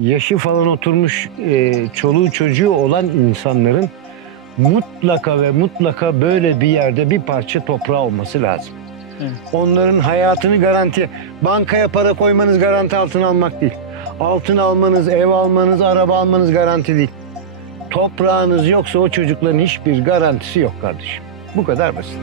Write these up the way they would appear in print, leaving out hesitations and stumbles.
yaşı falan oturmuş çoluğu çocuğu olan insanların mutlaka ve mutlaka böyle bir yerde bir parça toprağı olması lazım. Evet. Onların hayatını garanti, bankaya para koymanız garanti altına almak değil. Altın almanız, ev almanız, araba almanız garanti değil. Toprağınız yoksa o çocukların hiçbir garantisi yok kardeşim. Bu kadar basit.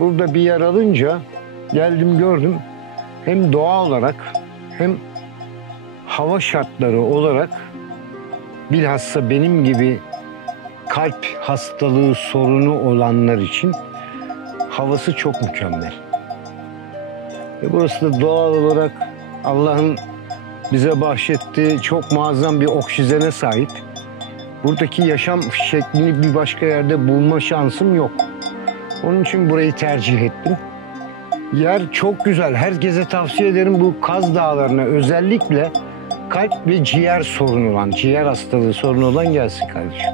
Burada bir yer alınca geldim gördüm, hem doğa olarak hem hava şartları olarak bilhassa benim gibi kalp hastalığı sorunu olanlar için havası çok mükemmel. Burası da doğal olarak Allah'ın bize bahşettiği çok muazzam bir oksijene sahip. Buradaki yaşam şeklini bir başka yerde bulma şansım yok. Onun için burayı tercih ettim. Yer çok güzel. Herkese tavsiye ederim bu Kaz Dağları'na, özellikle kalp ve ciğer sorunu olan, ciğer hastalığı sorunu olan gelsin kardeşim.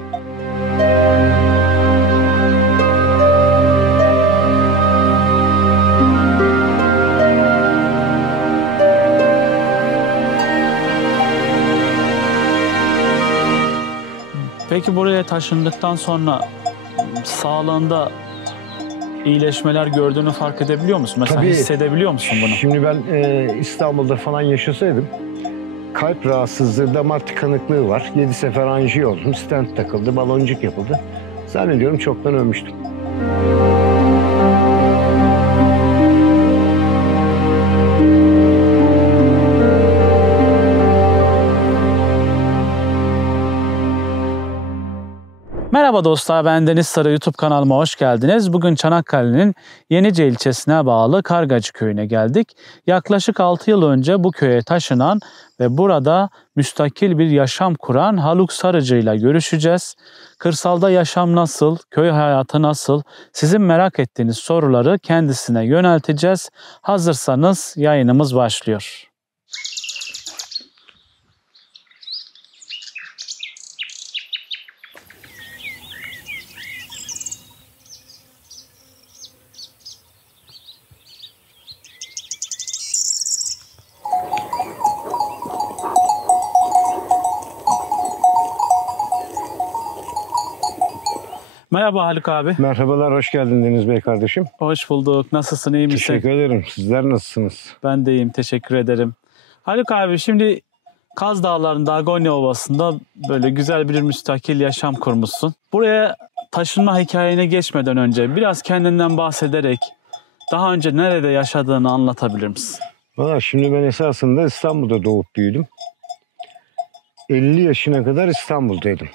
Peki buraya taşındıktan sonra sağlığında iyileşmeler gördüğünü fark edebiliyor musun? Mesela Tabii, hissedebiliyor musun bunu? Şimdi ben İstanbul'da falan yaşasaydım, kalp rahatsızlığı, damar tıkanıklığı var. 7 sefer anjiyo oldum, stent takıldı, baloncuk yapıldı. Zannediyorum çoktan ölmüştüm. Merhaba dostlar, ben Deniz Sarı, YouTube kanalıma hoş geldiniz. Bugün Çanakkale'nin Yenice ilçesine bağlı Kargacı köyüne geldik. Yaklaşık 6 yıl önce bu köye taşınan ve burada müstakil bir yaşam kuran Haluk Sarıcı ile görüşeceğiz. Kırsalda yaşam nasıl, köy hayatı nasıl, sizin merak ettiğiniz soruları kendisine yönelteceğiz. Hazırsanız yayınımız başlıyor. Merhaba Haluk abi. Merhabalar, hoş geldin Deniz Bey kardeşim. Hoş bulduk. Nasılsın, iyi misin? Teşekkür ederim. Sizler nasılsınız? Ben de iyiyim, teşekkür ederim. Haluk abi, şimdi Kaz Dağları'nda, Agonya Ovası'nda böyle güzel bir müstakil yaşam kurmuşsun. Buraya taşınma hikayene geçmeden önce biraz kendinden bahsederek daha önce nerede yaşadığını anlatabilir misin? Valla şimdi ben esasında İstanbul'da doğup büyüdüm. 50 yaşına kadar İstanbul'daydım.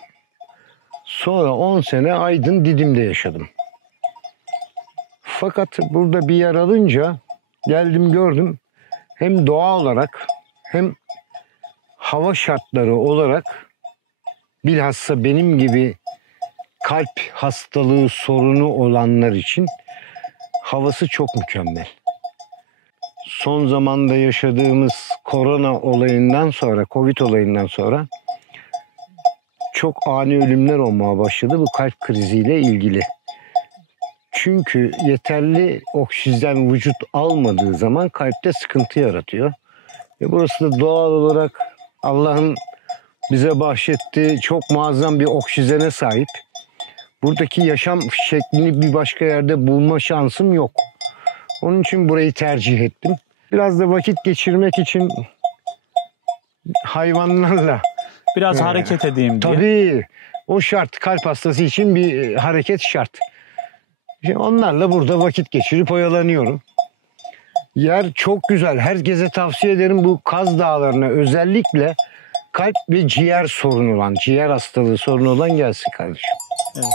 Sonra 10 sene Aydın Didim'de yaşadım. Fakat burada bir yer alınca geldim gördüm, hem doğa olarak hem hava şartları olarak bilhassa benim gibi kalp hastalığı sorunu olanlar için havası çok mükemmel. Son zamanda yaşadığımız korona olayından sonra, Covid olayından sonra çok ani ölümler olmaya başladı bu kalp kriziyle ilgili. Çünkü yeterli oksijen vücut almadığı zaman kalpte sıkıntı yaratıyor. Ve burası da doğal olarak Allah'ın bize bahşettiği çok muazzam bir oksijene sahip. Buradaki yaşam şeklini bir başka yerde bulma şansım yok. Onun için burayı tercih ettim. Biraz da vakit geçirmek için hayvanlarla Biraz hareket edeyim diye. Tabii o şart, kalp hastası için bir hareket şart. İşte onlarla burada vakit geçirip oyalanıyorum. Yer çok güzel. Herkese tavsiye ederim bu Kaz Dağları'na, özellikle kalp ve ciğer sorunu olan, ciğer hastalığı sorunu olan gelsin kardeşim. Evet.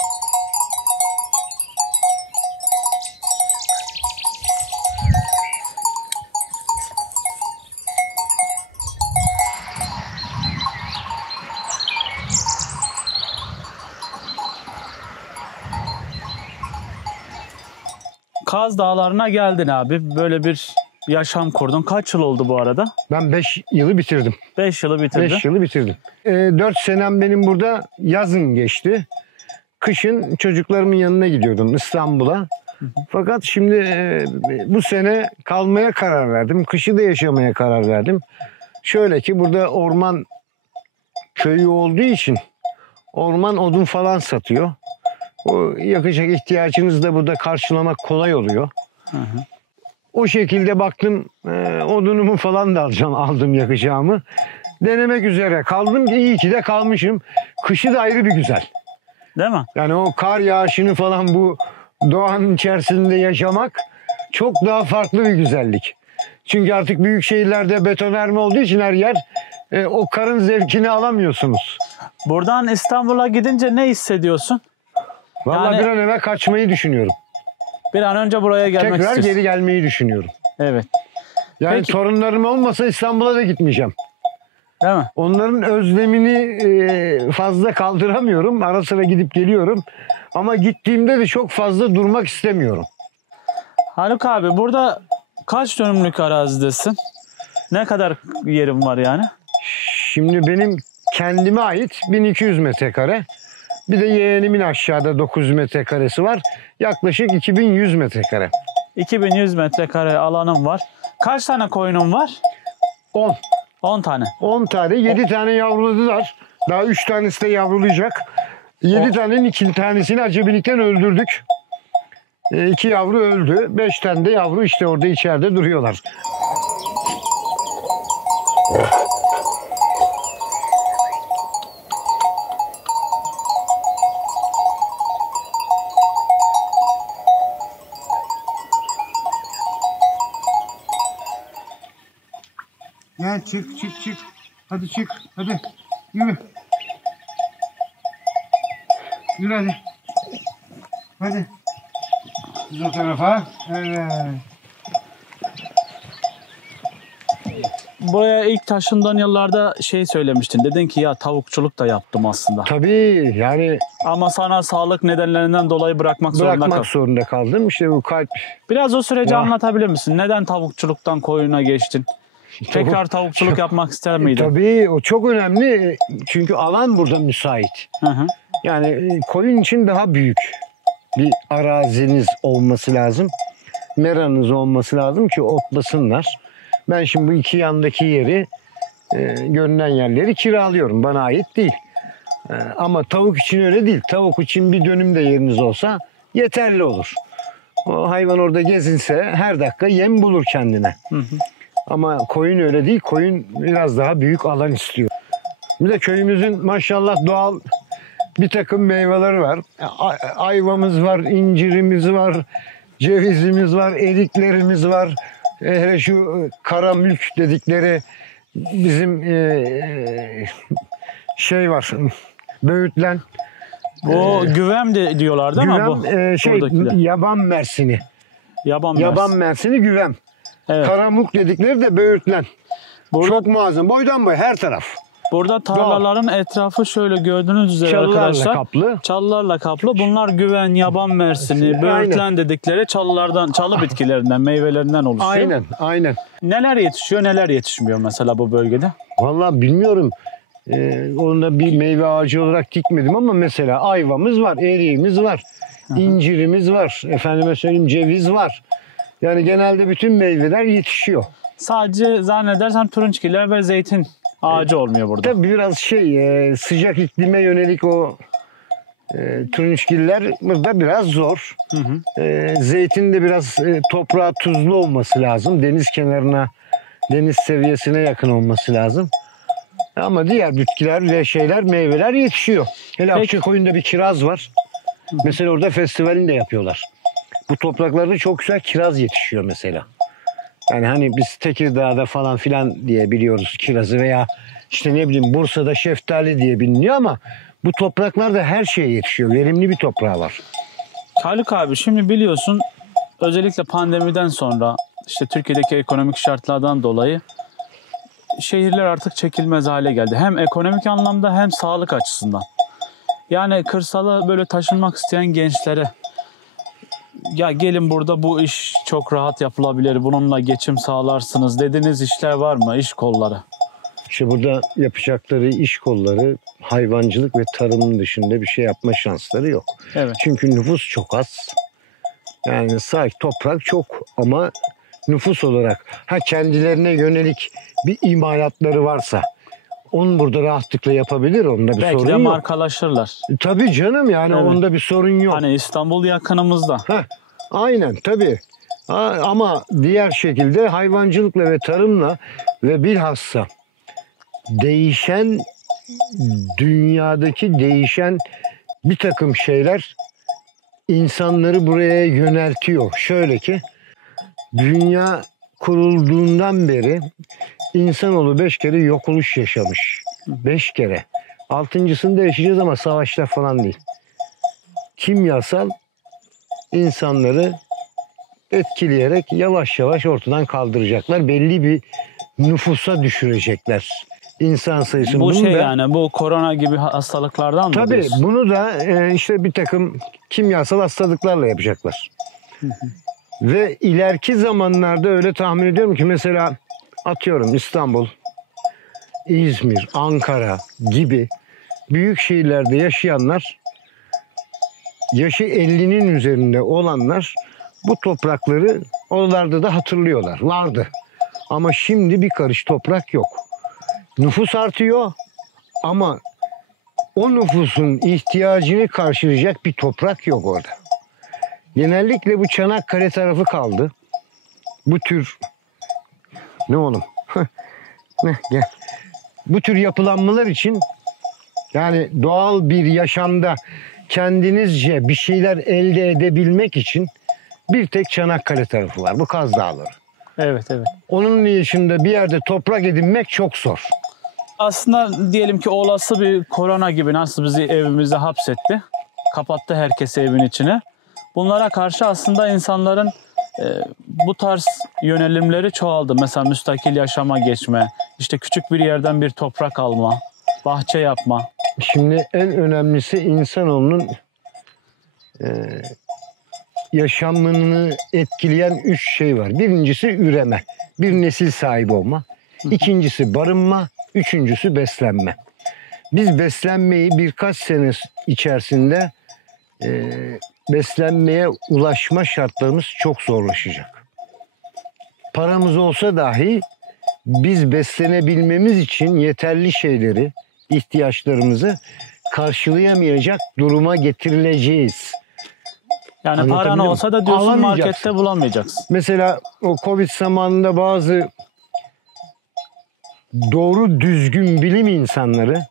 Kaz Dağları'na geldin abi. Böyle bir yaşam kurdun. Kaç yıl oldu bu arada? Ben 5 yılı bitirdim. 5 yılı bitirdin. 5 yılı bitirdim. 4 senem benim burada yazın geçti. Kışın çocuklarımın yanına gidiyordum İstanbul'a. Fakat şimdi bu sene kalmaya karar verdim. Kışı da yaşamaya karar verdim. Şöyle ki burada orman köyü olduğu için orman odun falan satıyor. O yakacak ihtiyacınızı da burada karşılamak kolay oluyor. Hı hı. O şekilde baktım odunumu falan da aldım yakacağımı. Denemek üzere kaldım ki iyi ki de kalmışım. Kışı da ayrı bir güzel. Değil mi? Yani o kar yağışını falan bu doğanın içerisinde yaşamak çok daha farklı bir güzellik. Çünkü artık büyük şehirlerde betonarme olduğu için her yer o karın zevkini alamıyorsunuz. Buradan İstanbul'a gidince ne hissediyorsun? Vallahi Yani- bir an evvel kaçmayı düşünüyorum. Bir an önce buraya gelmek Tekrar istiyorsun. geri gelmeyi düşünüyorum. Evet. Yani Peki. torunlarım olmasa İstanbul'a da gitmeyeceğim. Değil mi? Onların özlemini fazla kaldıramıyorum. Ara sıra gidip geliyorum. Ama gittiğimde de çok fazla durmak istemiyorum. Haluk abi burada kaç dönümlük arazidesin? Ne kadar yerin var yani? Şimdi benim kendime ait 1200 metrekare. Bir de yeğenimin aşağıda 900 metrekaresi var. Yaklaşık 2100 metrekare. 2100 metrekare alanım var. Kaç tane koyunun var? 10. 10 tane. 10 tane, 7 tane yavruladılar. Daha 3 tanesi de yavrulayacak. 7 tanenin 2 tanesini acebelikten öldürdük. 2 yavru öldü. 5 tane de yavru işte orada içeride duruyorlar. Gel çık çık çık. Hadi çık. Hadi. Yürü. Yürü hadi. Hadi. Siz o tarafa. Evet. Buraya ilk taşındığın yıllarda şey söylemiştin. Dedin ki ya tavukçuluk da yaptım aslında. Tabii yani Ama sana sağlık nedenlerinden dolayı bırakmak zorunda bırakmak kaldın. zorunda kaldım. İşte bu kalp. Biraz o süreci Ya. anlatabilir misin? Neden tavukçuluktan koyuna geçtin? Tekrar tavukçuluk yapmak ister miydin? Tabii o çok önemli. Çünkü alan burada müsait. Hı hı. Yani koyun için daha büyük bir araziniz olması lazım. Meranız olması lazım ki otlasınlar. Ben şimdi bu iki yandaki yeri, görünen yerleri kiralıyorum. Bana ait değil. Ama tavuk için öyle değil. Tavuk için bir dönüm de yeriniz olsa yeterli olur. O hayvan orada gezinse her dakika yem bulur kendine. Hı hı. Ama koyun öyle değil. Koyun biraz daha büyük alan istiyor. Bir de köyümüzün maşallah doğal bir takım meyveleri var. Ayvamız var, incirimiz var, cevizimiz var, eriklerimiz var. Hele şu kara mülk dedikleri bizim şey var, böğütlen. Bu güvem de diyorlar değil mi? Güvem, Bu, buradakiler. yaban mersini. Yaban Yaban mers. mersini güvem. Evet. Karamuk dedikleri de böğürtlen. Burada, Çok muazzam. Boydan boy her taraf. burada tarlaların etrafı şöyle gördüğünüz üzere Çalılarla arkadaşlar. kaplı. Çalılarla kaplı. Bunlar güven, yaban mersini, Aynen. böğürtlen dedikleri çalılardan, çalı bitkilerinden, meyvelerinden oluşuyor. Aynen, aynen. Neler yetişiyor, neler yetişmiyor mesela bu bölgede? Vallahi bilmiyorum. Onu da bir meyve ağacı olarak dikmedim ama mesela ayvamız var, eriğimiz var, incirimiz var, efendime söyleyeyim ceviz var. Yani genelde bütün meyveler yetişiyor. Sadece zannedersem turunçgiller ve zeytin ağacı olmuyor burada. Tabii biraz sıcak iklime yönelik o turunçgiller burada biraz zor. Hı hı. Zeytin de biraz toprağa tuzlu olması lazım. Deniz kenarına, deniz seviyesine yakın olması lazım. Ama diğer bitkiler ve meyveler yetişiyor. Hele Peki. Akçakoyun'da bir kiraz var. Mesela orada festivalini de yapıyorlar. Bu topraklarda çok güzel kiraz yetişiyor mesela. Yani hani biz Tekirdağ'da falan filan diye biliyoruz kirazı veya işte ne bileyim Bursa'da şeftali diye biliniyor ama bu topraklarda her şey yetişiyor. Verimli bir toprağı var. Haluk abi şimdi biliyorsun özellikle pandemiden sonra işte Türkiye'deki ekonomik şartlardan dolayı şehirler artık çekilmez hale geldi. Hem ekonomik anlamda hem sağlık açısından. Yani kırsala böyle taşınmak isteyen gençlere ya gelin burada bu iş çok rahat yapılabilir, bununla geçim sağlarsınız dediğiniz işler var mı? İş kolları. İşte burada yapacakları iş kolları hayvancılık ve tarımın dışında bir şey yapma şansları yok. Evet. Çünkü nüfus çok az. Yani sadece toprak çok ama nüfus olarak kendilerine yönelik bir imalatları varsa onu burada rahatlıkla yapabilir. Onda bir Belki sorun de yok. markalaşırlar. Tabii canım yani Evet. onda bir sorun yok. Hani İstanbul yakınımızda. Aynen tabii. Ama diğer şekilde hayvancılıkla ve tarımla ve bilhassa değişen dünyadaki değişen bir takım şeyler insanları buraya yöneltiyor. Şöyle ki dünya kurulduğundan beri insanoğlu 5 kere yok oluş yaşamış. 5 kere. 6.'sında yaşayacağız ama savaşlar falan değil. Kimyasal insanları etkileyerek yavaş yavaş ortadan kaldıracaklar. Belli bir nüfusa düşürecekler insan sayısını. Bu Bunu şey da, yani bu korona gibi hastalıklardan mı tabii diyorsun? bunu da işte bir takım kimyasal hastalıklarla yapacaklar. Ve ileriki zamanlarda öyle tahmin ediyorum ki mesela atıyorum İstanbul, İzmir, Ankara gibi büyük şehirlerde yaşayanlar, yaşı 50'nin üzerinde olanlar bu toprakları oralarda da hatırlıyorlar. Vardı. Ama şimdi bir karış toprak yok. Nüfus artıyor ama o nüfusun ihtiyacını karşılayacak bir toprak yok orada. Genellikle bu Çanakkale tarafı kaldı. Bu tür ne oğlum? Ne gel. Bu tür yapılanmalar için yani doğal bir yaşamda kendinizce bir şeyler elde edebilmek için bir tek Çanakkale tarafı var. Bu Kaz Dağları. Evet, evet. Onun dışında bir yerde toprak edinmek çok zor. Aslında diyelim ki olası bir korona gibi nasıl bizi evimize hapsetti. Kapattı herkesi evin içine. Bunlara karşı aslında insanların bu tarz yönelimleri çoğaldı. Mesela müstakil yaşama geçme, işte küçük bir yerden bir toprak alma, bahçe yapma. Şimdi en önemlisi insanoğlunun yaşamını etkileyen 3 şey var. Birincisi üreme, bir nesil sahibi olma. İkincisi barınma, üçüncüsü beslenme. Biz beslenmeyi birkaç sene içerisinde beslenmeye ulaşma şartlarımız çok zorlaşacak. Paramız olsa dahi biz beslenebilmemiz için yeterli şeyleri, ihtiyaçlarımızı karşılayamayacak duruma getirileceğiz. Yani paran Anlatabiliyor olsa muyum? da diyorsun Alamayacaksın. markette bulamayacaksın. Mesela o Covid zamanında bazı doğru düzgün bilim insanları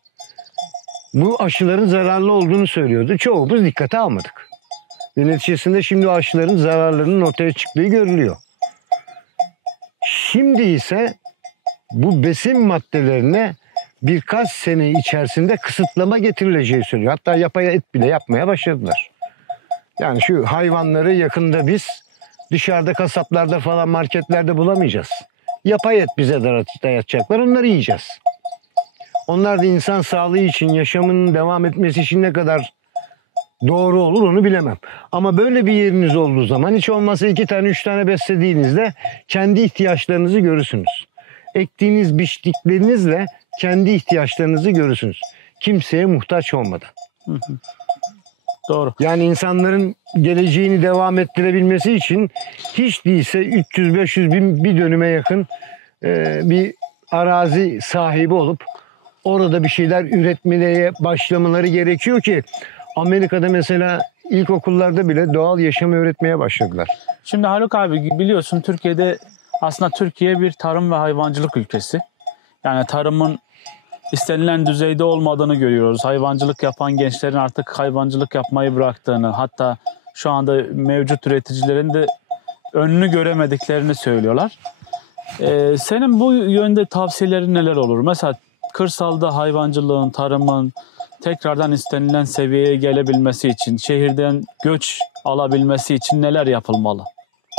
bu aşıların zararlı olduğunu söylüyordu. Çoğumuz dikkate almadık. Ve neticesinde şimdi o aşıların zararlarının ortaya çıktığı görülüyor. Şimdi ise bu besin maddelerine birkaç sene içerisinde kısıtlama getirileceği söylüyor. Hatta yapay et bile yapmaya başladılar. Yani şu hayvanları yakında biz dışarıda kasaplarda falan marketlerde bulamayacağız. Yapay et bize dayatacaklar, onları yiyeceğiz. Onlar da insan sağlığı için, yaşamının devam etmesi için ne kadar doğru olur onu bilemem. Ama böyle bir yeriniz olduğu zaman hiç olmazsa 2 tane 3 tane beslediğinizde kendi ihtiyaçlarınızı görürsünüz. Ektiğiniz biçtiklerinizle kendi ihtiyaçlarınızı görürsünüz. Kimseye muhtaç olmadan. Doğru. Yani insanların geleceğini devam ettirebilmesi için hiç değilse 300-500 bin bir dönüme yakın bir arazi sahibi olup orada bir şeyler üretmeye başlamaları gerekiyor ki Amerika'da mesela ilkokullarda bile doğal yaşamı öğretmeye başladılar. Şimdi Haluk abi biliyorsun Türkiye'de aslında Türkiye bir tarım ve hayvancılık ülkesi. Yani tarımın istenilen düzeyde olmadığını görüyoruz. Hayvancılık yapan gençlerin artık hayvancılık yapmayı bıraktığını, hatta şu anda mevcut üreticilerin de önünü göremediklerini söylüyorlar. Senin bu yönde tavsiyelerin neler olur? Mesela kırsalda hayvancılığın, tarımın tekrardan istenilen seviyeye gelebilmesi için, şehirden göç alabilmesi için neler yapılmalı?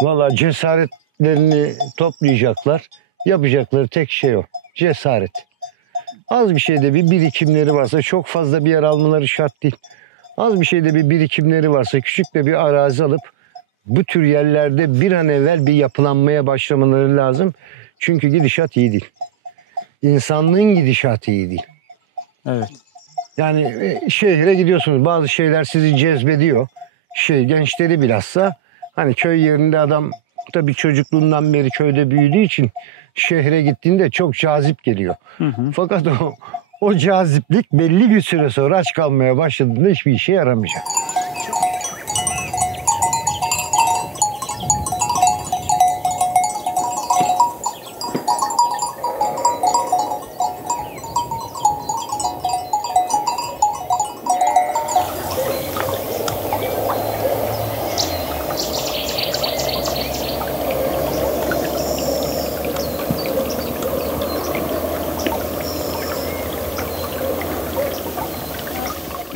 Vallahi cesaretlerini toplayacaklar. Yapacakları tek şey o. Cesaret. Az bir şeyde bir birikimleri varsa, çok fazla bir yer almaları şart değil. Az bir şeyde bir birikimleri varsa küçük de bir arazi alıp bu tür yerlerde bir an evvel bir yapılanmaya başlamaları lazım. Çünkü gidişat iyi değil. İnsanlığın gidişatı iyi değil. Evet. Yani şehre gidiyorsunuz, bazı şeyler sizi cezbediyor. Gençleri bilhassa, hani köy yerinde adam tabii çocukluğundan beri köyde büyüdüğü için şehre gittiğinde çok cazip geliyor. Fakat o caziplik belli bir süre sonra aç kalmaya başladığında hiçbir işe yaramayacak.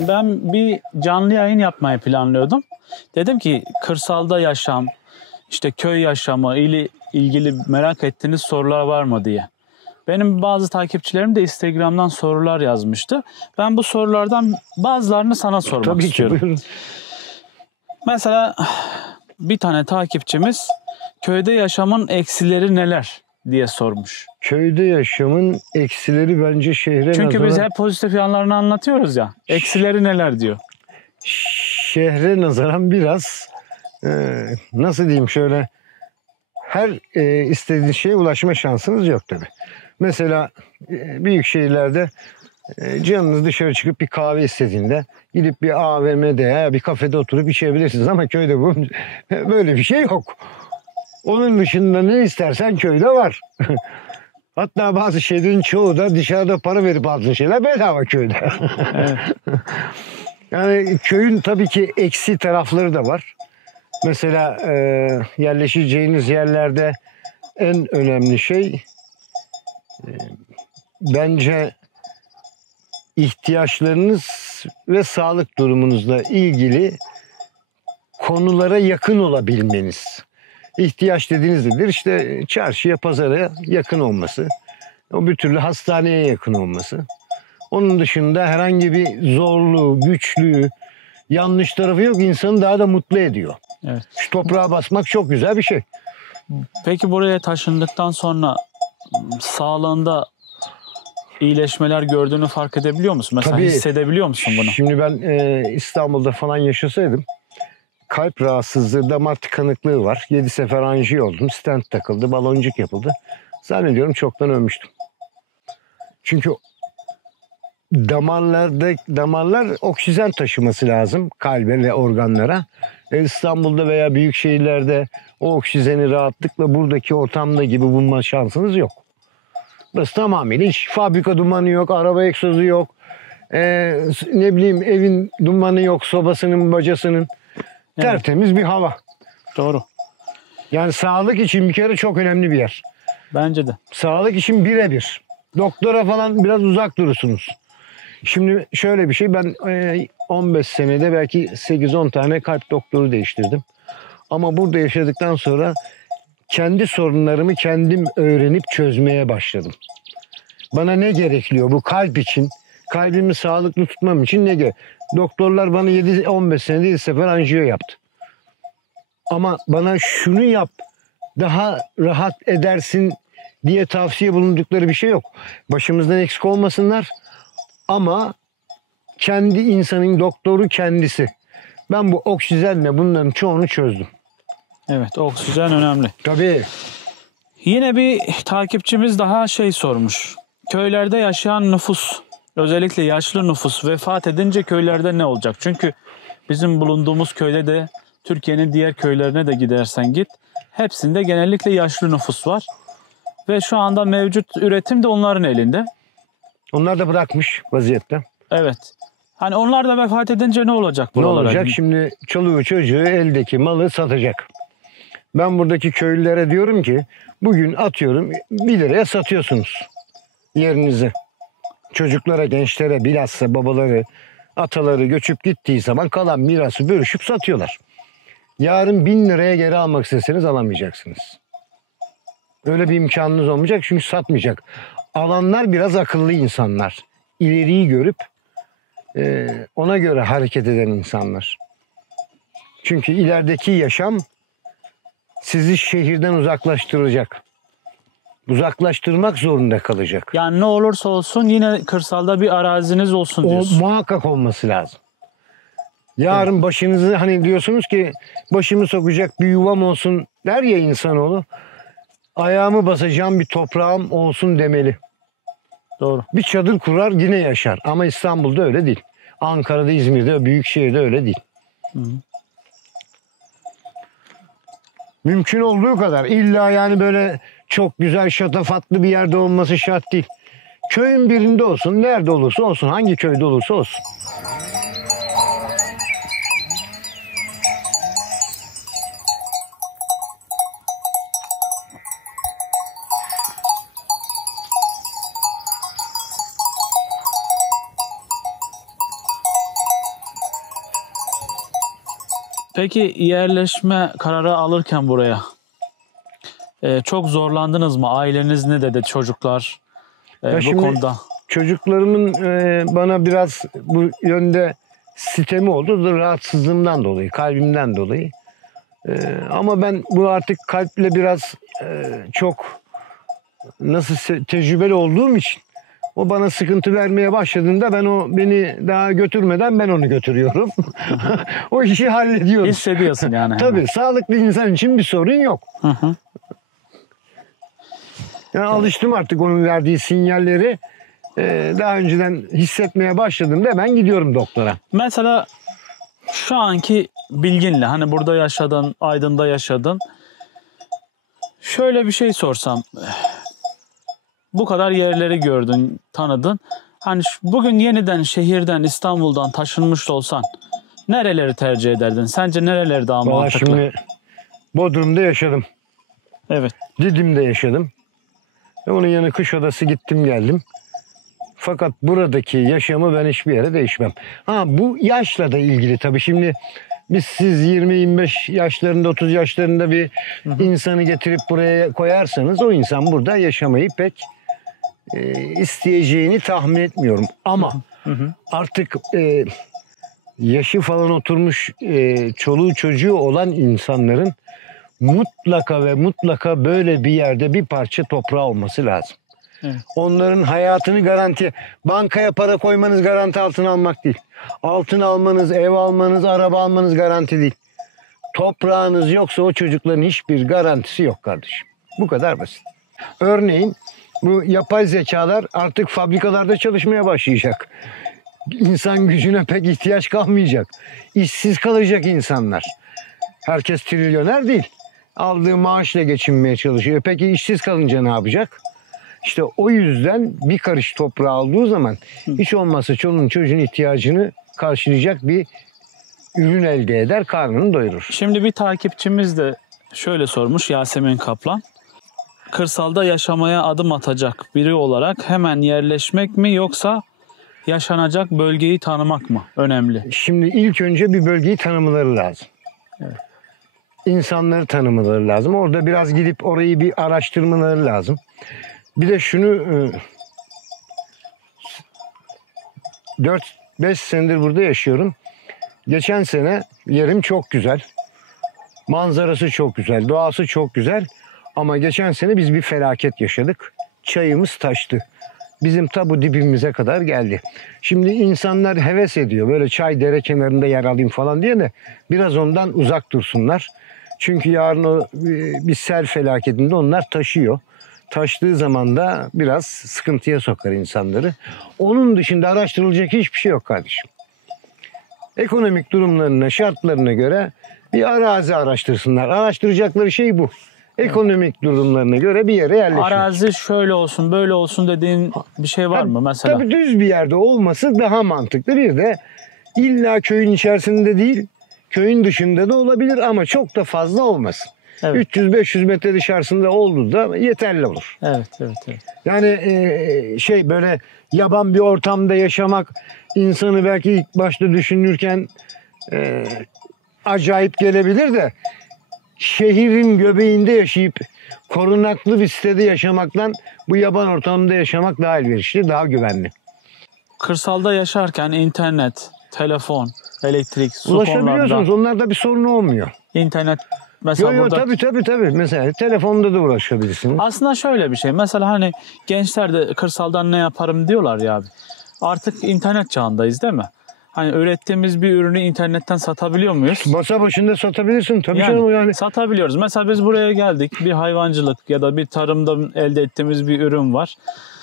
Ben bir canlı yayın yapmayı planlıyordum. Dedim ki kırsalda yaşam, işte köy yaşamı ile ilgili merak ettiğiniz sorular var mı diye. Benim bazı takipçilerim de Instagram'dan sorular yazmıştı. Ben bu sorulardan bazılarını sana sormak Tabii ki, istiyorum. buyurun. Mesela bir tane takipçimiz köyde yaşamın eksileri neler diye sormuş. Köyde yaşamın eksileri bence şehre Çünkü biz nazaran, hep pozitif yanlarını anlatıyoruz ya. Eksileri neler diyor. şehre nazaran biraz nasıl diyeyim, şöyle her istediğiniz şeye ulaşma şansınız yok tabii. Mesela büyük şehirlerde canınız dışarı çıkıp bir kahve istediğinde gidip bir AVM'de ya bir kafede oturup içebilirsiniz, ama köyde bu böyle bir şey yok. Onun dışında ne istersen köyde var. Hatta bazı şeylerin çoğu da dışarıda para verip aldığın şeyler bedava köyde. Evet. Yani köyün tabii ki eksi tarafları da var. Mesela yerleşeceğiniz yerlerde en önemli şey bence ihtiyaçlarınız ve sağlık durumunuzla ilgili konulara yakın olabilmeniz. İhtiyaç dediğiniz nedir? İşte çarşıya, pazara yakın olması. O bir türlü hastaneye yakın olması. Onun dışında herhangi bir zorluğu, güçlüğü, yanlış tarafı yok. İnsanı daha da mutlu ediyor. Evet. Şu toprağa basmak çok güzel bir şey. Peki buraya taşındıktan sonra sağlığında iyileşmeler gördüğünü fark edebiliyor musun? Mesela Tabii. hissedebiliyor musun bunu? Şimdi ben İstanbul'da falan yaşasaydım, kalp rahatsızlığı, damar tıkanıklığı var. 7 sefer anjiyo oldum. Stent takıldı, baloncuk yapıldı. Zannediyorum çoktan ölmüştüm. Çünkü damarlar oksijen taşıması lazım kalbe ve organlara. İstanbul'da veya büyük şehirlerde o oksijeni rahatlıkla buradaki ortamda gibi bulma şansınız yok. Burası tamamıyla hiç fabrika dumanı yok, araba egzozu yok. Ne bileyim, evin dumanı yok, sobasının, bacasının. Evet. Tertemiz bir hava. Doğru. Yani sağlık için bir kere çok önemli bir yer. Bence de. Sağlık için birebir. Doktora falan biraz uzak durursunuz. Şimdi şöyle bir şey, ben 15 senede belki 8-10 tane kalp doktoru değiştirdim. Ama burada yaşadıktan sonra kendi sorunlarımı kendim öğrenip çözmeye başladım. Bana ne gerekiyor bu kalp için? Kalbimi sağlıklı tutmam için ne gerek? Doktorlar bana 15 senede 7 sefer anjiyo yaptı. Ama bana şunu yap, daha rahat edersin diye tavsiye bulundukları bir şey yok. Başımızdan eksik olmasınlar. Ama kendi insanın doktoru kendisi. Ben bu oksijenle bunların çoğunu çözdüm. Evet, oksijen önemli. Tabii. Yine bir takipçimiz daha sormuş. Köylerde yaşayan nüfus, özellikle yaşlı nüfus vefat edince köylerde ne olacak? Çünkü bizim bulunduğumuz köyde de Türkiye'nin diğer köylerine de gidersen git, hepsinde genellikle yaşlı nüfus var. Ve şu anda mevcut üretim de onların elinde. Onlar da bırakmış vaziyette. Evet. Hani onlar da vefat edince ne olacak Ne buralara? olacak? Şimdi çoluğu çocuğu eldeki malı satacak. Ben buradaki köylülere diyorum ki bugün atıyorum 1 liraya satıyorsunuz yerinizi. Çocuklara, gençlere, bilhassa babaları, ataları göçüp gittiği zaman kalan mirası bölüşüp satıyorlar. Yarın 1000 liraya geri almak isteseniz alamayacaksınız. Öyle bir imkanınız olmayacak çünkü satmayacak. Alanlar biraz akıllı insanlar. İleriyi görüp ona göre hareket eden insanlar. Çünkü ilerideki yaşam sizi şehirden uzaklaştıracak. Uzaklaştırmak zorunda kalacak. Yani ne olursa olsun yine kırsalda bir araziniz olsun O diyorsun. muhakkak olması lazım. Yarın başınızı hani diyorsunuz ki başımı sokacak bir yuvam olsun der ya insanoğlu. Ayağımı basacağım bir toprağım olsun demeli. Doğru. Bir çadır kurar yine yaşar. Ama İstanbul'da öyle değil. Ankara'da, İzmir'de, Büyükşehir'de öyle değil. Hı. Mümkün olduğu kadar. İlla yani böyle çok güzel şatafatlı bir yerde olması şart değil. Köyün birinde olsun, nerede olursa olsun, hangi köyde olursa olsun. Peki yerleşme kararı alırken buraya çok zorlandınız mı? Aileniz ne dedi, çocuklar bu şimdi konuda? Çocuklarımın bana biraz bu yönde sitemi oldu. Rahatsızlığımdan dolayı, kalbimden dolayı. Ama ben bu artık kalple biraz çok tecrübeli olduğum için o bana sıkıntı vermeye başladığında beni daha götürmeden ben onu götürüyorum. O işi hallediyoruz. Hissediyorsun yani. Tabii sağlıklı insan için bir sorun yok. Hı hı. Yani alıştım artık onun verdiği sinyalleri. Daha önceden hissetmeye başladığımda hemen gidiyorum doktora. Mesela şu anki bilginle hani burada yaşadın, Aydın'da yaşadın. Şöyle bir şey sorsam. Bu kadar yerleri gördün, tanıdın. Hani bugün yeniden şehirden, İstanbul'dan taşınmış olsan nereleri tercih ederdin? Sence nereleri daha Vallahi mantıklı? şimdi Bodrum'da yaşadım. Evet. Didim'de yaşadım. Onun yanı Kuşadası gittim geldim. Fakat buradaki yaşamı ben hiçbir yere değişmem. Bu yaşla da ilgili tabii. Şimdi siz 20-25 yaşlarında, 30 yaşlarında bir insanı getirip buraya koyarsanız o insan burada yaşamayı pek isteyeceğini tahmin etmiyorum. Ama artık yaşı falan oturmuş çoluğu çocuğu olan insanların mutlaka ve mutlaka böyle bir yerde bir parça toprağı olması lazım. Evet. Onların hayatını garanti, bankaya para koymanız garanti altına almak değil. Altın almanız, ev almanız, araba almanız garanti değil. Toprağınız yoksa o çocukların hiçbir garantisi yok kardeşim. Bu kadar basit. Örneğin bu yapay zekalar artık fabrikalarda çalışmaya başlayacak. İnsan gücüne pek ihtiyaç kalmayacak. İşsiz kalacak insanlar. Herkes trilyoner değil. Aldığı maaşla geçinmeye çalışıyor. Peki işsiz kalınca ne yapacak? İşte o yüzden bir karış toprağı aldığı zaman hiç olmazsa çoluğun çocuğun ihtiyacını karşılayacak bir ürün elde eder, karnını doyurur. Şimdi bir takipçimiz de şöyle sormuş, Yasemin Kaplan. Kırsalda yaşamaya adım atacak biri olarak hemen yerleşmek mi yoksa yaşanacak bölgeyi tanımak mı önemli? Şimdi ilk önce bir bölgeyi tanımaları lazım. Evet. İnsanları tanımaları lazım. Orada biraz gidip orayı bir araştırmaları lazım. Bir de şunu 4-5 senedir burada yaşıyorum. Geçen sene yerim çok güzel. Manzarası çok güzel. Doğası çok güzel. Ama geçen sene biz bir felaket yaşadık. Çayımız taştı. Bizim ta bu dibimize kadar geldi. Şimdi insanlar heves ediyor. Böyle çay dere kenarında yer alayım falan diye de biraz ondan uzak dursunlar. Çünkü yarın o bir sel felaketinde onlar taşıyor. Taştığı zaman da biraz sıkıntıya sokar insanları. Onun dışında araştırılacak hiçbir şey yok kardeşim. Ekonomik durumlarına, şartlarına göre bir arazi araştırsınlar. Araştıracakları şey bu. Ekonomik durumlarına göre bir yere yerleşmek. Arazi şöyle olsun, böyle olsun dediğin bir şey var mı mesela? Tabii düz bir yerde olması daha mantıklı. Bir de illa köyün içerisinde değil, köyün dışında da olabilir ama çok da fazla olmasın. Evet. 300-500 metre dışarısında olduğu da yeterli olur. Evet. Yani böyle yaban bir ortamda yaşamak insanı belki ilk başta düşünürken acayip gelebilir de şehrin göbeğinde yaşayıp korunaklı bir sitede yaşamaktan bu yaban ortamında yaşamak daha elverişli, daha güvenli. Kırsalda yaşarken internet, telefon, elektrik, su Ulaşabiliyorsunuz. konularında Onlarda bir sorun olmuyor. internet Mesela Yo, burada tabii. Mesela telefonda da uğraşabilirsiniz. aslında şöyle bir şey. Mesela hani gençler de kırsaldan ne yaparım diyorlar ya abi. Artık internet çağındayız değil mi? Hani ürettiğimiz bir ürünü internetten satabiliyor muyuz? Masa başında satabilirsin tabii canım yani. Satabiliyoruz. Mesela biz buraya geldik. Bir hayvancılık ya da bir tarımda elde ettiğimiz bir ürün var.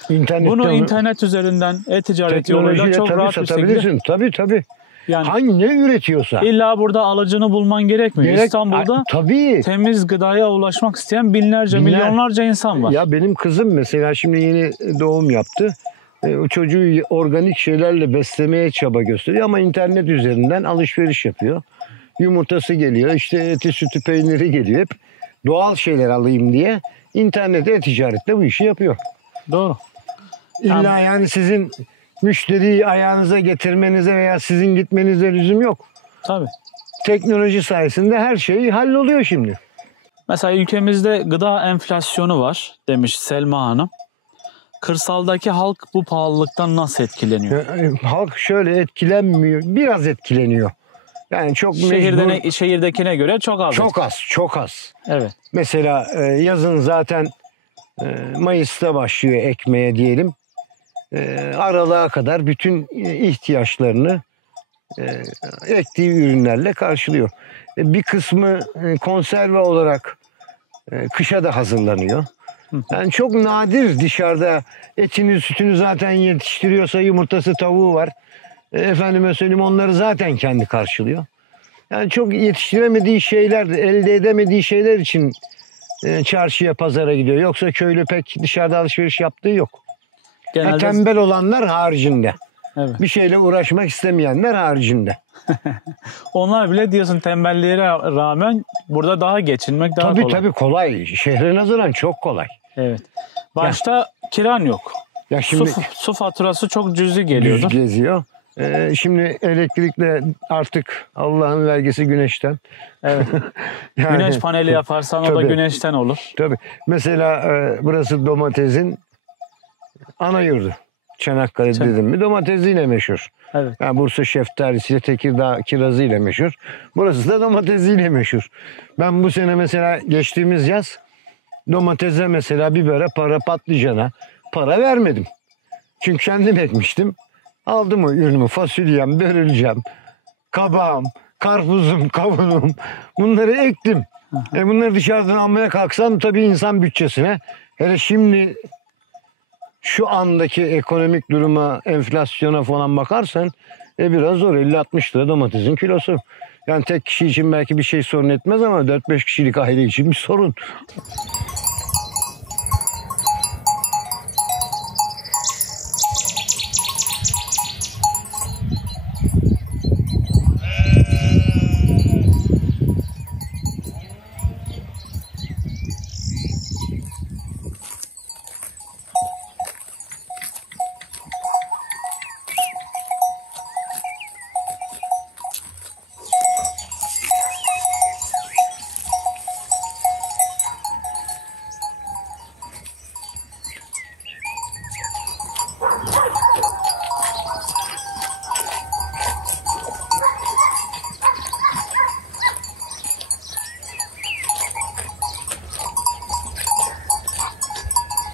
Bunu internet üzerinden e-ticaret yoluyla çok tabii rahat bir şekilde. satabilirsin. Tabii. Yani Hangi ne üretiyorsa. illa burada alıcını bulman gerekmiyor. İstanbul'da tabii. temiz gıdaya ulaşmak isteyen milyonlarca insan var. Ya benim kızım mesela şimdi yeni doğum yaptı. O çocuğu organik şeylerle beslemeye çaba gösteriyor ama internet üzerinden alışveriş yapıyor. Yumurtası geliyor, işte eti, sütü, peyniri geliyor. Hep doğal şeyler alayım diye internet e-ticaretle bu işi yapıyor. Doğru. İlla yani sizin müşteriyi ayağınıza getirmenize veya sizin gitmenize lüzum yok. Tabii. Teknoloji sayesinde her şey halloluyor şimdi. Mesela ülkemizde gıda enflasyonu var demiş Selma Hanım. Kırsaldaki halk bu pahalılıktan nasıl etkileniyor? Halk şöyle etkilenmiyor, biraz etkileniyor. Yani çok mecbur. Şehirdekine göre çok az. Çok az. Evet. Mesela yazın zaten Mayıs'ta başlıyor ekmeye diyelim. Aralığa kadar bütün ihtiyaçlarını ektiği ürünlerle karşılıyor. Bir kısmı konserve olarak kışa da hazırlanıyor. Yani çok nadir dışarıda etini sütünü zaten yetiştiriyorsa yumurtası tavuğu var. Efendime söyleyeyim onları zaten kendi karşılıyor. Yani çok yetiştiremediği şeyler, elde edemediği şeyler için çarşıya pazara gidiyor. Yoksa köylü pek dışarıda alışveriş yaptığı yok. Genelde... Tembel olanlar haricinde. Evet. Bir şeyle uğraşmak istemeyenler haricinde. Onlar bile diyorsun tembelliğe rağmen burada daha geçinmek daha kolay. Tabii kolay. Şehre nazaran çok kolay. Evet. Başta kiran yok. Ya şimdi su faturası çok cüzi geliyordu. Düz geziyor. Şimdi elektrikle artık Allah'ın vergisi güneşten. Evet. Yani, güneş paneli yaparsan o da güneşten olur. Tabii. Mesela burası domatesin ana yurdu. Çanakkale dedim mi domatesiyle meşhur. Evet. Yani Bursa şeftalisiyle, Tekirdağ kirazıyla meşhur. Burası da domatesiyle meşhur. Ben bu sene mesela geçtiğimiz yaz domatese mesela bibere patlıcana para vermedim. Çünkü kendim ekmiştim. Aldım o ürünümü, fasulyem, börülcem, kabağım, karpuzum, kavunum bunları ektim. Bunları dışarıdan almaya kalksam tabii insan bütçesine, hele şimdi şu andaki ekonomik duruma, enflasyona falan bakarsan biraz zor. 50-60 lira domatesin kilosu. Yani tek kişi için belki bir şey sorun etmez ama 4-5 kişilik aile için bir sorun.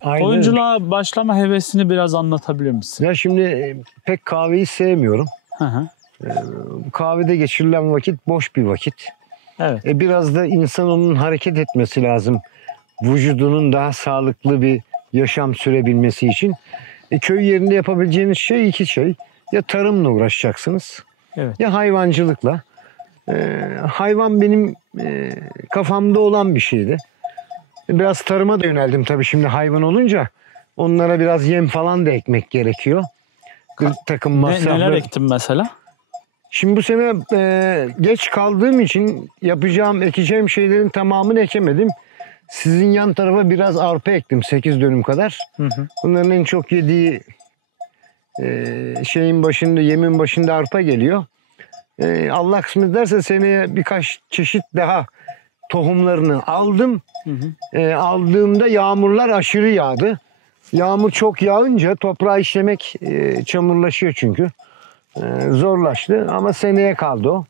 Aynen. Oyunculuğa başlama hevesini biraz anlatabilir misin? Ya şimdi pek kahveyi sevmiyorum. Hı. Kahvede geçirilen vakit boş bir vakit. Evet. Biraz da insanın hareket etmesi lazım. Vücudunun daha sağlıklı bir yaşam sürebilmesi için. Köy yerinde yapabileceğiniz şey iki şey. Ya tarımla uğraşacaksınız. Evet. Ya hayvancılıkla. Hayvan benim kafamda olan bir şeydi. Biraz tarıma da yöneldim tabii şimdi hayvan olunca. Onlara biraz yem falan da ekmek gerekiyor. Bir takım masraflar. Neler ektin mesela? Şimdi bu sene geç kaldığım için ekeceğim şeylerin tamamını ekemedim. Sizin yan tarafa biraz arpa ektim 8 dönüm kadar. Hı. Bunların en çok yediği yemin başında arpa geliyor. Allah kısmet ederse seneye birkaç çeşit daha tohumlarını aldım. Aldığımda yağmurlar aşırı yağdı. Yağmur çok yağınca toprağı işlemek çamurlaşıyor çünkü. Zorlaştı ama seneye kaldı o.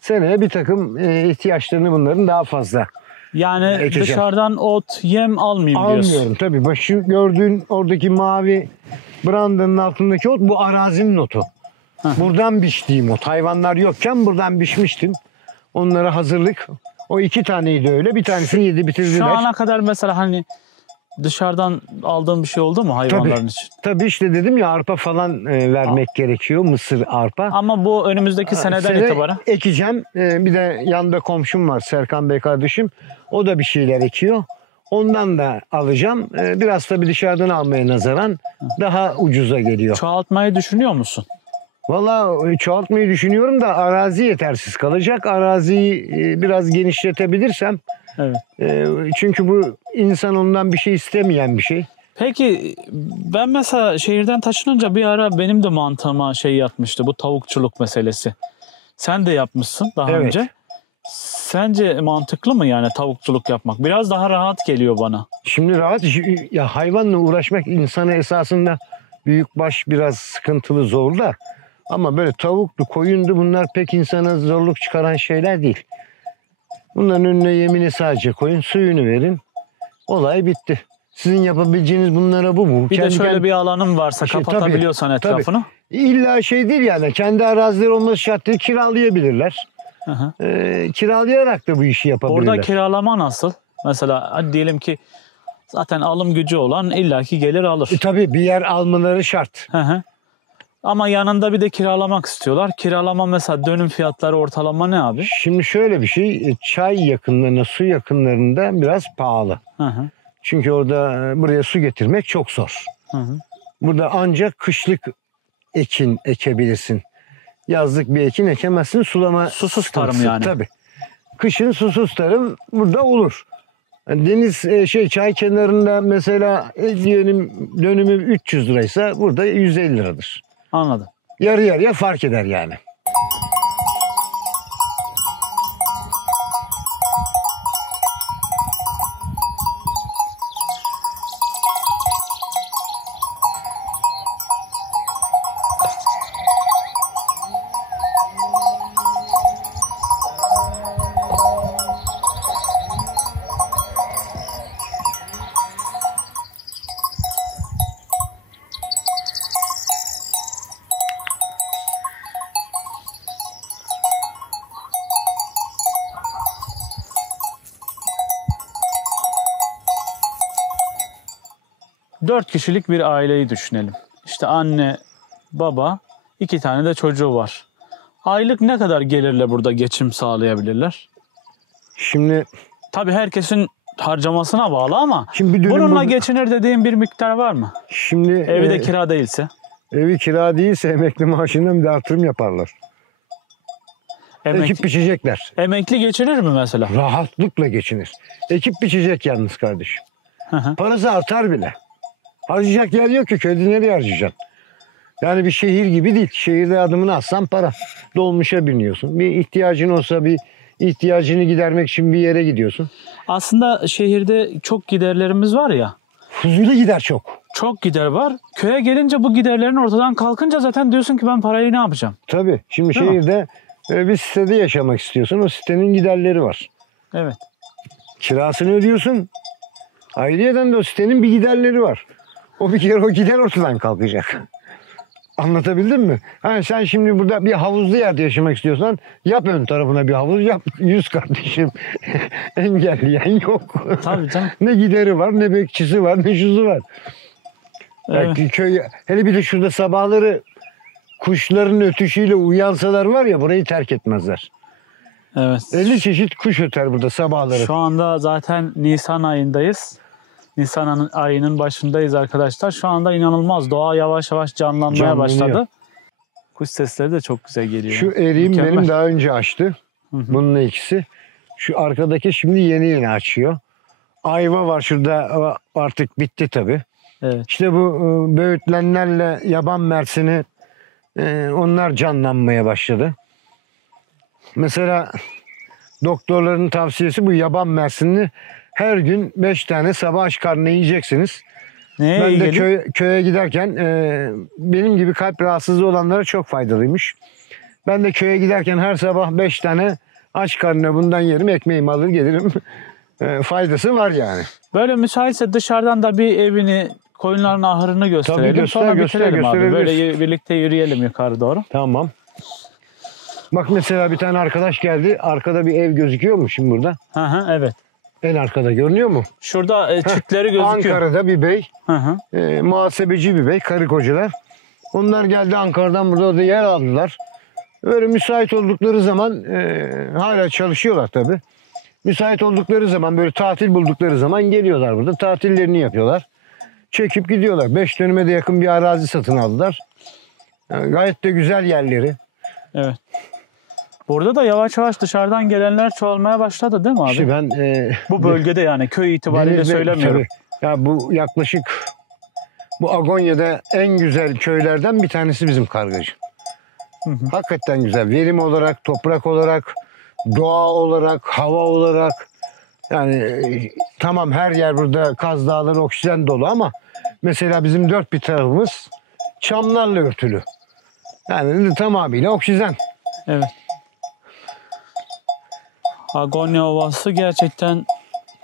seneye bir takım ihtiyaçlarını bunların daha fazla Yani ekeceğim. dışarıdan ot, yem almayayım diyorsun. Almıyorum tabii. Şu gördüğün oradaki mavi brandanın altındaki ot bu arazinin otu. Buradan biçtiğim ot. Hayvanlar yokken buradan biçmiştim. Onlara hazırlık. O 2 taneydi öyle. Bir tanesini yedi bitirdiler. Şu ana kadar mesela hani dışarıdan aldığın bir şey oldu mu hayvanların için? Tabii işte dedim ya arpa falan vermek gerekiyor. Mısır arpa. Ama bu önümüzdeki seneden itibaren. Ekeceğim. Bir de yanında komşum var Serkan Bey kardeşim. O da bir şeyler ekiyor. Ondan da alacağım. Biraz tabii dışarıdan almaya nazaran daha ucuza geliyor. Çoğaltmayı düşünüyor musun? Vallahi çoğaltmayı düşünüyorum da arazi yetersiz kalacak. Araziyi biraz genişletebilirsem. Evet. Çünkü bu insan ondan bir şey istemeyen bir şey. Peki ben mesela şehirden taşınınca bir ara benim de mantığıma şey yatmıştı, bu tavukçuluk meselesi. Sen de yapmışsın daha Evet. önce. Sence mantıklı mı yani tavukçuluk yapmak? Biraz daha rahat geliyor bana. Şimdi rahat ya hayvanla uğraşmak insana esasında büyükbaş biraz sıkıntılı zor da ama böyle tavuklu koyundu bunlar pek insana zorluk çıkaran şeyler değil. Bunların önüne yemini sadece koyun, suyunu verin. Olay bitti. Sizin yapabileceğiniz bunlara bu mu? Bir de şöyle bir alanın varsa İşte kapatabiliyorsan etrafını. İlla şey değil yani kendi arazileri olması şart değil kiralayabilirler. Hı hı. Kiralayarak da bu işi yapabilirler. Orada kiralama nasıl? Mesela hadi diyelim ki zaten alım gücü olan illaki gelir alır. Tabii bir yer almaları şart. Hı hı. Ama yanında bir de kiralamak istiyorlar. Kiralama mesela dönüm fiyatları ortalama ne abi? Şimdi şöyle bir şey, çay yakınlarına, su yakınlarında biraz pahalı. Hı hı. Çünkü orada buraya su getirmek çok zor. Hı hı. Burada ancak kışlık ekin ekebilirsin. Yazlık bir ekin ekemezsin. Sulama Susuz tarım sıkıntısı. yani. Tabii. Kışın susuz tarım burada olur. Deniz çay kenarında mesela diyelim dönümü 300 liraysa burada 150 liradır. Anladım. Yarı yarıya fark eder yani. Dört kişilik bir aileyi düşünelim. İşte anne, baba, 2 tane de çocuğu var. Aylık ne kadar gelirle burada geçim sağlayabilirler? Şimdi Tabii herkesin harcamasına bağlı ama bir dönüm bununla burada- geçinir dediğin bir miktar var mı? Şimdi Evi de kira değilse. evi kira değilse emekli maaşından bir de artırım yaparlar. Ekip biçecekler. Emekli geçinir mi mesela? Rahatlıkla geçinir. Ekip biçecek yalnız kardeşim. Hı hı. Parası artar bile. Harcayacak yer yok ki köyde nereye harcayacaksın? Yani bir şehir gibi değil. Şehirde adımını atsan para. Dolmuşa biniyorsun. Bir ihtiyacın olsa bir ihtiyacını gidermek için bir yere gidiyorsun. Aslında şehirde çok giderlerimiz var ya. Fuzuli gider çok. Çok gider var. Köye gelince bu giderlerin ortadan kalkınca zaten diyorsun ki ben parayı ne yapacağım? Tabii. Şimdi Değil mi? şehirde bir sitede yaşamak istiyorsun. O sitenin giderleri var. Evet. Kirasını ödüyorsun. Ayrıyeten de o sitenin bir giderleri var. O bir kere o gider ortadan kalkacak. Anlatabildim mi? Ha, sen şimdi burada bir havuzlu yerde yaşamak istiyorsan yap ön tarafına bir havuz yap. 100 kardeşim. Engelleyen yok. Tabii canım. Ne gideri var, ne bekçisi var, ne şusu var. Evet. Yani köy, hele bir de şurada sabahları kuşların ötüşüyle uyansalar var ya burayı terk etmezler. Evet. 50 çeşit kuş öter burada sabahları. Şu anda zaten Nisan ayındayız. Nisan ayının başındayız arkadaşlar. Şu anda inanılmaz. Doğa yavaş yavaş canlanmaya Canlanıyor. başladı. Kuş sesleri de çok güzel geliyor. Şu eriğim Mükemmel. benim daha önce açtı. Hı hı. Bununla ikisi. Şu arkadaki şimdi yeni açıyor. Ayva var şurada artık bitti tabii. Evet. İşte bu böğürtlenlerle yaban mersini onlar canlanmaya başladı. Mesela doktorların tavsiyesi bu yaban mersinini her gün 5 tane sabah aç karnına yiyeceksiniz. Neye Ben iyi de geliyor? köye giderken benim gibi kalp rahatsızlığı olanlara çok faydalıymış. Ben de köye giderken her sabah 5 tane aç karnına bundan yerim, ekmeğimi alır gelirim. Faydası var yani. Böyle müsaitse dışarıdan da bir evini, koyunların ahırını gösterelim. göster, Sonra göster, bitirelim abi. Böyle gösterebiliriz. birlikte yürüyelim yukarı doğru. Tamam. Bak mesela bir tane arkadaş geldi. Arkada bir ev gözüküyor mu şimdi burada? Hı hı, evet. En arkada görünüyor mu? Şurada çitleri gözüküyor. Ankara'da bir bey. Hı hı. Muhasebeci bir bey. Karı kocalar. Onlar geldi Ankara'dan, burada da yer aldılar. Öyle müsait oldukları zaman hala çalışıyorlar tabii. Müsait oldukları zaman, böyle tatil buldukları zaman geliyorlar burada. Tatillerini yapıyorlar. Çekip gidiyorlar. 5 dönüme de yakın bir arazi satın aldılar. Yani gayet de güzel yerleri. Evet. Burada da yavaş yavaş dışarıdan gelenler çoğalmaya başladı değil mi abi? İşte ben Bu bölgede yani köy itibariyle Deniz Bey, söylemiyorum. tabii. Ya bu yaklaşık bu Agonya'da en güzel köylerden bir tanesi bizim Kargacı. Hı hı. Hakikaten güzel. Verim olarak, toprak olarak, doğa olarak, hava olarak. Yani tamam, her yer burada Kaz Dağları oksijen dolu ama mesela bizim dört bir tarafımız çamlarla örtülü. Yani tamamıyla oksijen. Evet. Agonya Ovası gerçekten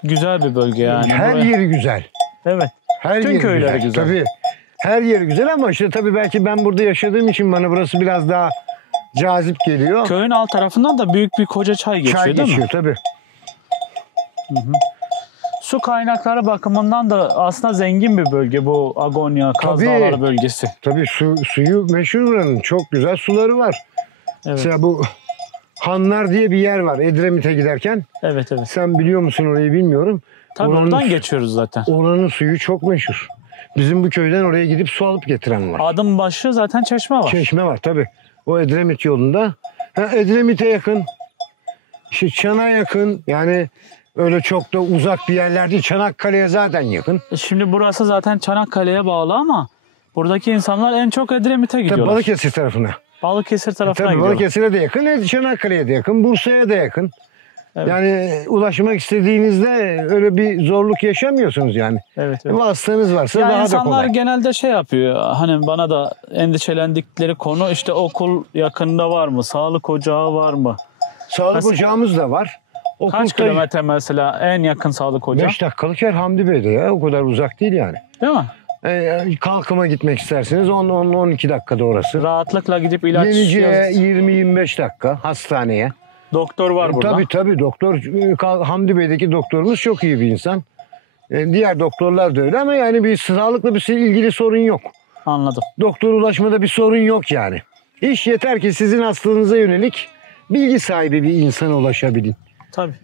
güzel bir bölge yani. Her Buraya- yeri güzel. Evet. Her Tüm yeri köyleri güzel. Tabii. Her yeri güzel ama işte tabii belki ben burada yaşadığım için bana burası biraz daha cazip geliyor. Köyün alt tarafından da büyük bir koca çay geçiyor Çay değil mi? geçiyor tabii. Su kaynakları bakımından da aslında zengin bir bölge bu Agonya, Kaz Tabii. Dağları bölgesi. Tabii suyu meşhur buranın. Çok güzel suları var. Evet. Mesela bu Hanlar diye bir yer var Edremit'e giderken. Evet evet. Sen biliyor musun orayı bilmiyorum. Tabii Oranın oradan su- geçiyoruz zaten. Oranın suyu çok meşhur. Bizim bu köyden oraya gidip su alıp getiren var. Adım başı zaten çeşme var. Çeşme var tabii. O Edremit yolunda. Edremit'e yakın. İşte Çan'a yakın. Yani öyle çok da uzak bir yerler değil. Çanakkale'ye zaten yakın. Şimdi burası zaten Çanakkale'ye bağlı ama buradaki insanlar en çok Edremit'e Tabii gidiyorlar. Balıkesir tarafına. Balıkesir tarafına Tabii gidiyorlar. Balıkesir'e de yakın, Çanakkale'ye de yakın, Bursa'ya da yakın. Evet. Yani ulaşmak istediğinizde öyle bir zorluk yaşamıyorsunuz yani. Evet, evet. Vasıtanız varsa Ya daha da insanlar kolay. genelde şey yapıyor. Hani bana da endişelendikleri konu işte okul yakında var mı? Sağlık ocağı var mı? Sağlık ocağımız da var. Kaç kilometre mesela en yakın sağlık ocağı? 5 dakikalık yer Hamdi Bey'de ya. O kadar uzak değil yani. Değil mi? Kalkıma gitmek isterseniz 10-12 dakikada orası. Rahatlıkla gidip ilaç Yenici'ye yaz- 20-25 dakika hastaneye. Doktor var burada. Tabii doktor. Hamdi Bey'deki doktorumuz çok iyi bir insan. Diğer doktorlar da öyle ama yani bir sağlıkla bir ilgili sorun yok. Anladım. Doktor ulaşmada bir sorun yok yani. İş yeter ki sizin hastalığınıza yönelik bilgi sahibi bir insana ulaşabilin. Tabii.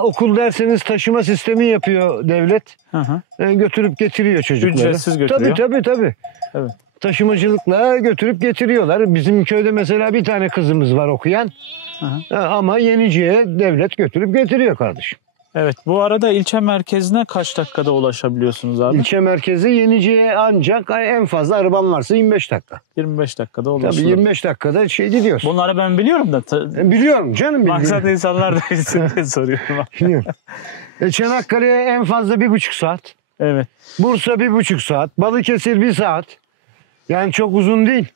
Okul derseniz taşıma sistemi yapıyor devlet. Hı hı. Götürüp getiriyor çocukları. Ücretsiz götürüyor. Tabii. Evet. Taşımacılıkla götürüp getiriyorlar. Bizim köyde mesela bir tane kızımız var okuyan. Hı Ama Yenici'ye devlet götürüp getiriyor kardeşim. Evet. Bu arada ilçe merkezine kaç dakikada ulaşabiliyorsunuz abi? İlçe merkezi Yenici'ye ancak en fazla araban varsa 25 dakika. 25 dakikada Tabii ulaşılır. 25 dakikada gidiyorsun. Bunları ben biliyorum da. Biliyorum canım. Maksat insanlar da bilsin diye soruyorum. Biliyorum. Çanakkale'ye en fazla 1,5 saat. Evet. Bursa 1,5 saat. Balıkesir 1 saat. Yani çok uzun değil.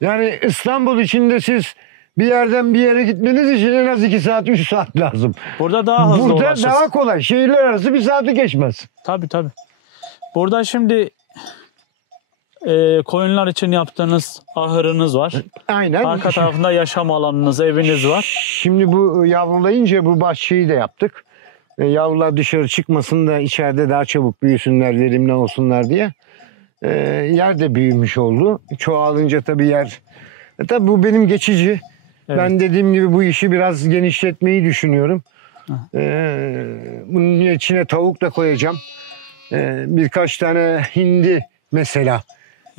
Yani İstanbul içinde siz bir yerden bir yere gitmeniz için en az 2 saat 3 saat lazım. Burada daha hızlı Burada ulaşırsın. daha kolay. Şehirler arası 1 saati geçmez. Tabii. Burada şimdi koyunlar için yaptığınız ahırınız var. Aynen. Arka tarafında yaşam alanınız, eviniz var. Şimdi bu yavrulayınca bu bahçeyi de yaptık. Yavrular dışarı çıkmasın da içeride daha çabuk büyüsünler, verimli olsunlar diye. Yer de büyümüş oldu. Çoğalınca tabii yer. Tabii bu benim geçici. Evet. Ben dediğim gibi bu işi biraz genişletmeyi düşünüyorum. Bunun içine tavuk da koyacağım. Birkaç tane hindi mesela.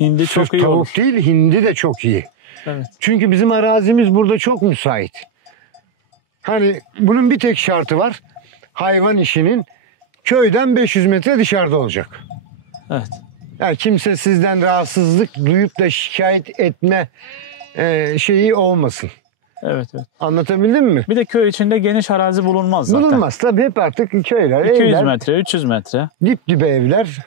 Hindi Sırf çok iyi tavuk olur. değil, hindi de çok iyi. Evet. Çünkü bizim arazimiz burada çok müsait. Hani bunun bir tek şartı var. Hayvan işinin köyden 500 metre dışarıda olacak. Evet. Yani kimse sizden rahatsızlık duyup da şikayet etme şeyi olmasın. Evet. Anlatabildim mi? Bir de köy içinde geniş arazi bulunmaz zaten. Bulunmaz tabii, hep artık köyler, 200 evler, metre, 300 metre. dip dibe evler.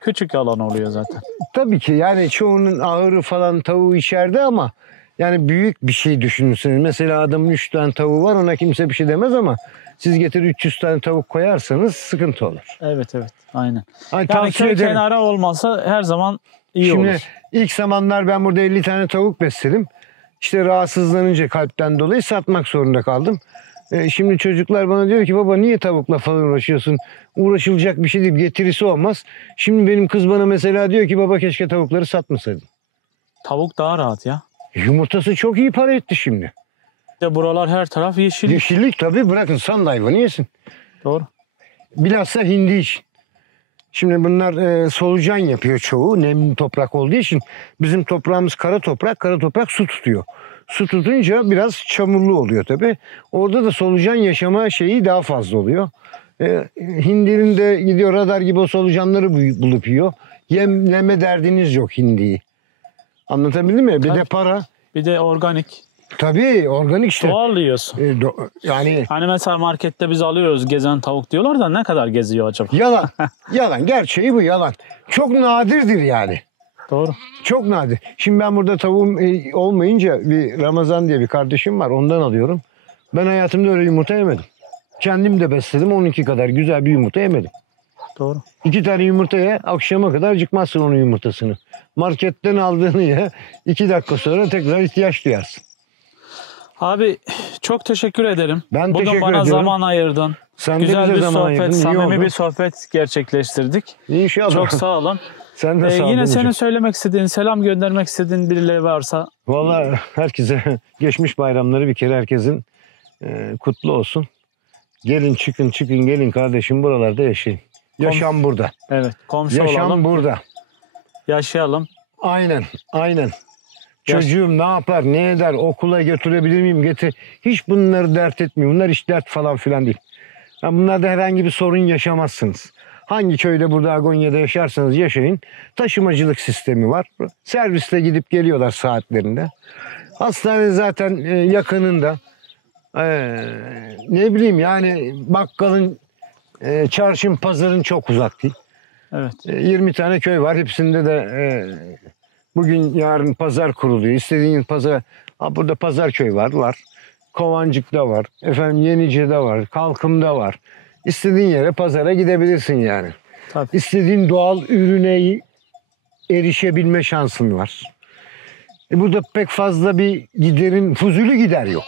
Küçük alan oluyor zaten. Tabii ki yani çoğunun ahırı falan tavuğu içeride ama yani büyük bir şey düşünürseniz. Mesela adamın 3 tane tavuğu var, ona kimse bir şey demez ama siz getir 300 tane tavuk koyarsanız sıkıntı olur. Evet aynen. Hani Yani tavsiye köy ederim. kenarı olmasa her zaman iyi Şimdi olur. ilk zamanlar ben burada 50 tane tavuk besledim. İşte rahatsızlanınca kalpten dolayı satmak zorunda kaldım. Şimdi çocuklar bana diyor ki baba niye tavukla falan uğraşıyorsun? Uğraşılacak bir şey değil, getirisi olmaz. Şimdi benim kız bana mesela diyor ki baba keşke tavukları satmasaydın. Tavuk daha rahat ya. Yumurtası çok iyi para etti şimdi. De buralar her taraf yeşil. Yeşillik tabii, bırakın san hayvanı yesin. Doğru. Bilhassa hindi için. Şimdi bunlar solucan yapıyor çoğu, nemli toprak olduğu için. Bizim toprağımız kara toprak, kara toprak su tutuyor. Su tutunca biraz çamurlu oluyor tabii. Orada da solucan yaşama şeyi daha fazla oluyor. Hindinin de gidiyor radar gibi o solucanları bulup yiyor. Yemleme derdiniz yok hindiyi. Anlatabildim mi? Bir de Tabii. para. Bir de organik. Tabii organik işte. Doğal yiyorsun. Yani Hani mesela markette biz alıyoruz gezen tavuk diyorlar da ne kadar geziyor acaba? yalan. Yalan. Gerçeği bu, yalan. Çok nadirdir yani. Doğru. Çok nadir. Şimdi ben burada tavuğum olmayınca bir Ramazan diye bir kardeşim var. Ondan alıyorum. Ben hayatımda öyle yumurta yemedim. Kendim de besledim. 12 kadar güzel bir yumurta yemedim. Doğru. 2 tane yumurtaya akşama kadar acıkmazsın onun yumurtasını. Marketten aldığını ye. 2 dakika sonra tekrar ihtiyaç duyarsın. Abi çok teşekkür ederim. Ben Bugün teşekkür bana ediyorum. zaman ayırdın. Sen de Güzel bize bir zaman sohbet, ayırdın. İyi samimi oldu. bir sohbet gerçekleştirdik. İnşallah. Çok sağ olun. Sen de sağ ol. Yine babacığım. senin söylemek istediğin, selam göndermek istediğin birileri varsa Vallahi herkese geçmiş bayramları bir kere herkesin kutlu olsun. Gelin çıkın gelin kardeşim, buralarda yaşayın. Yaşam burada. evet komşu Yaşam olalım, burada. yaşayalım. Aynen. Çocuğum ne yapar, ne eder, okula götürebilir miyim, getir. Hiç bunları dert etmiyor. Bunlar hiç dert falan filan değil. Yani bunlarda herhangi bir sorun yaşamazsınız. Hangi köyde burada Agonya'da yaşarsanız yaşayın. Taşımacılık sistemi var. Servisle gidip geliyorlar saatlerinde. Hastane zaten yakınında. Ne bileyim yani bakkalın, çarşın, pazarın çok uzak değil. Evet. 20 tane köy var. Hepsinde de bugün yarın pazar kuruluyor. İstediğin pazar, burada Pazarköy var. Kovancık'ta var. Efendim Yenice'de var. Kalkım'da var. İstediğin yere pazara gidebilirsin yani. Tabii. İstediğin doğal ürüne erişebilme şansın var. Burada pek fazla bir fuzuli gider yok.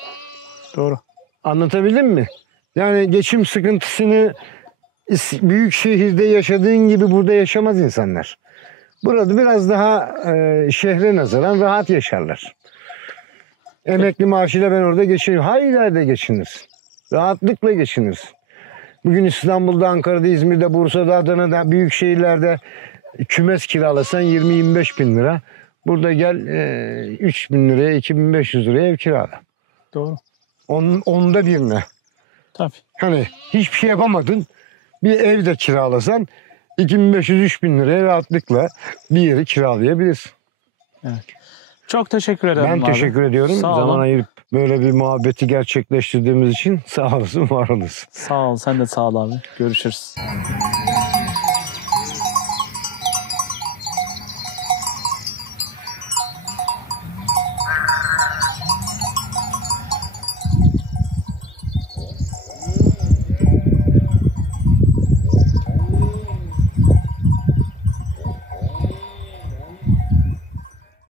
Doğru. Anlatabildim mi? Yani geçim sıkıntısını büyük şehirde yaşadığın gibi burada yaşamaz insanlar. Burada biraz daha şehre nazaran rahat yaşarlar. Emekli maaşıyla ben orada geçinirim. Hayır geçinirsin. Rahatlıkla geçinirsin. Bugün İstanbul'da, Ankara'da, İzmir'de, Bursa'da, Adana'da, büyük şehirlerde kümes kiralasan 20-25 bin lira. Burada gel 3 bin liraya, 2500 liraya ev kirala. Doğru. Onda birine. Tabii. Hani hiçbir şey yapamadın. Bir ev de kiralasan 2500-3000 liraya rahatlıkla bir yeri kiralayabilirsin. Evet. Çok teşekkür ederim Ben abi. teşekkür ediyorum. Sağ Zaman olun. ayırıp böyle bir muhabbeti gerçekleştirdiğimiz için sağ olasın, var olasın. Sağ ol. Sen de sağ ol abi. Görüşürüz.